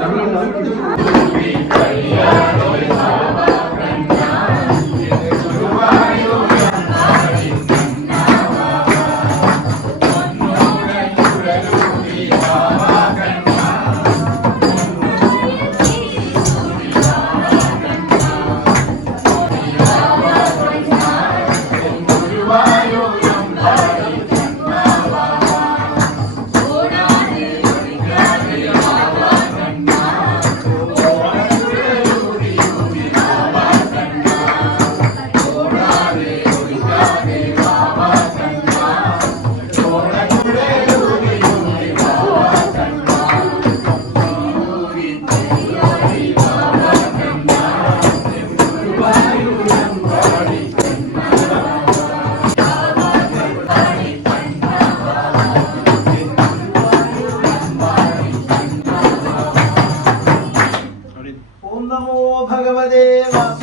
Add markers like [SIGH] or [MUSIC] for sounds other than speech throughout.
Cảm ơn バガバデ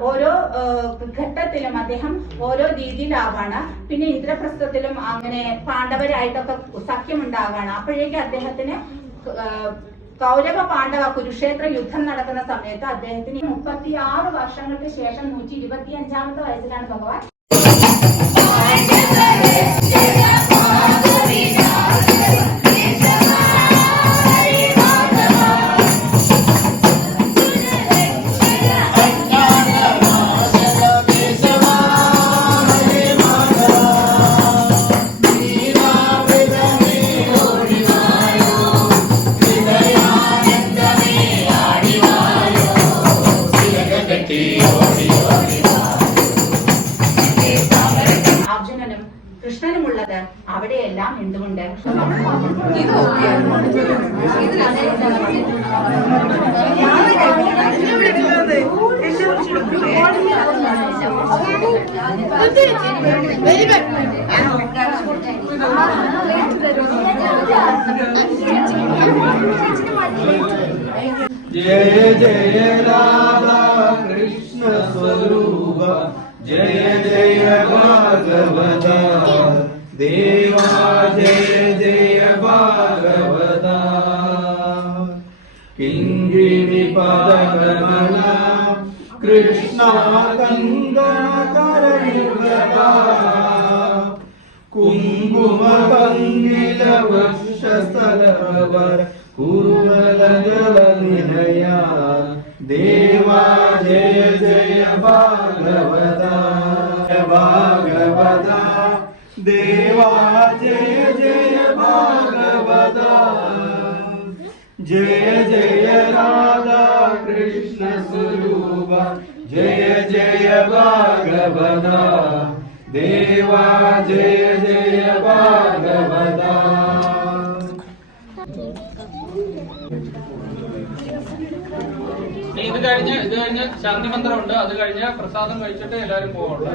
ഓരോ ഘട്ടത്തിലും അദ്ദേഹം ഓരോ രീതിയിലാവാണ് പിന്നെ ഇന്ദ്രപ്രസ്ഥത്തിലും അങ്ങനെ പാണ്ഡവരായിട്ടൊക്കെ സഖ്യമുണ്ടാകാണ് അപ്പോഴേക്കും അദ്ദേഹത്തിന് കൗരവ പാണ്ഡവ കുരുക്ഷേത്ര യുദ്ധം നടക്കുന്ന സമയത്ത് അദ്ദേഹത്തിന് മുപ്പത്തി ആറ് വർഷങ്ങൾക്ക് ശേഷം നൂറ്റി ഇരുപത്തി അഞ്ചാമത്തെ വയസ്സിലാണ് ഭഗവാൻ. [LAUGHS] അവിടെയെല്ലാം എന്തുകൊണ്ട്? ജയ ജയ രാം जय जय भागवता। किङ्गिणि पदगमना कृष्णा कङ्गणकरयुगता कुङ्कुमपङ्गिलवक्षस्थलवर कुर्वलजलनिलया देवा जय जय भागवता। भागवता देवा जय जय भागवता जय जय राधा कृष्ण स्वरूप जय जय भागवता देवा जय जय भागवता ഇനി ഇത് കഴിഞ്ഞ് ഇത് കഴിഞ്ഞ് ശാന്തി മന്ത്രമുണ്ട് അത് കഴിഞ്ഞ് പ്രസാദം കഴിച്ചിട്ട് എല്ലാവരും പോവുള്ളൂ